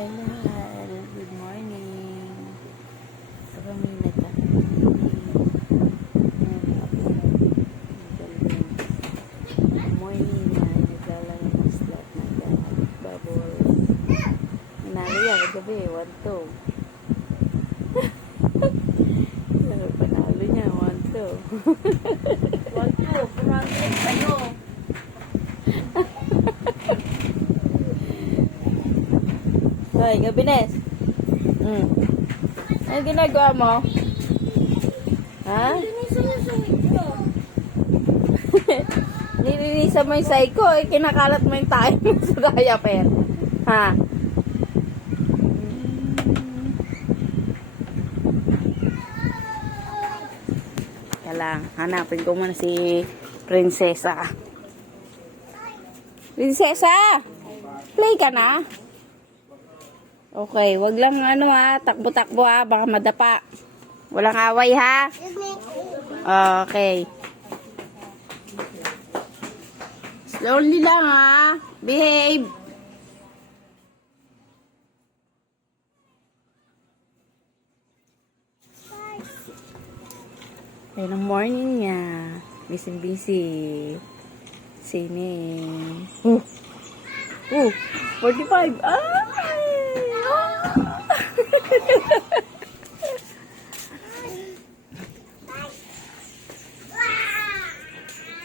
Hello, good morning. Ito kami good morning na naglalaro ng slot bubble. Nanalo yan kagabi, 1-2. Panalo niya, 1-2. 1-2, pumangkin kayo. Hoy, Gabines. Ano ginagawa mo? Ha? Nilinisan mo yung psycho, kinakalat mo yung tayo sa gaya, per. Ha? Kaya lang, hanapin ko muna si Prinsesa. Prinsesa! Play ka na? Okay, wag lang takbo-takbo baka madapa. Walang away ha? Okay. Slowly lang ha. Behave. Ayun ang morning niya. Busy. Sining. 45.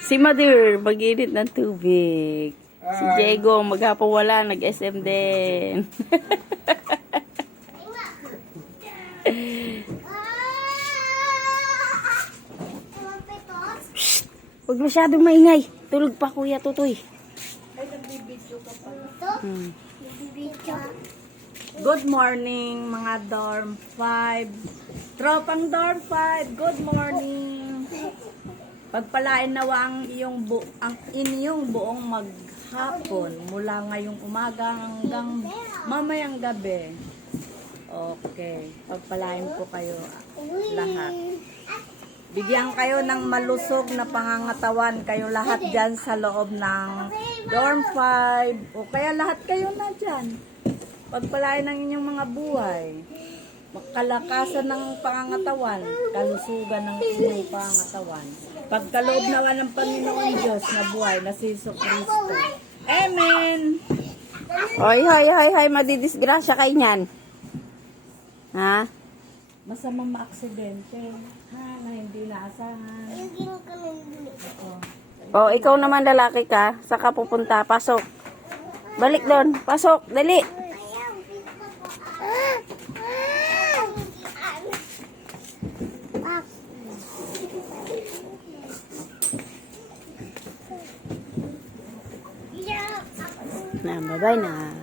Si Mother, mag-init ng tubig. Si Diego, maghapon wala, nag-SM din. Huwag masyadong maingay. Tulog pa, Kuya Tutoy. Ay, nagbibidyo ka pa. Good morning, mga dorm 5. Tropang dorm 5, good morning. Pagpalain nawa ang inyong buong maghapon mula ngayong umaga hanggang mamayang gabi. Okay, pagpalain po kayo lahat. Bigyan kayo ng malusog na pangangatawan kayo lahat dyan sa loob ng dorm 5. O kaya lahat kayo na dyan. Pagpalain ng inyong mga buhay. Kalakasan ng pangangatawan. Kalusugan ng inyong pangangatawan. Pagkaloob nawa ng Panginoon Diyos na buhay na si Jesu Cristo. Amen! Hoy, madidisgrasya kayo niyan. Ha? Masama maaksidente. Ha? Na hindi naasahan. O, ikaw naman lalaki ka. Saan ka pupunta? Pasok. Balik doon. Pasok. Dali. Na, bye-bye na.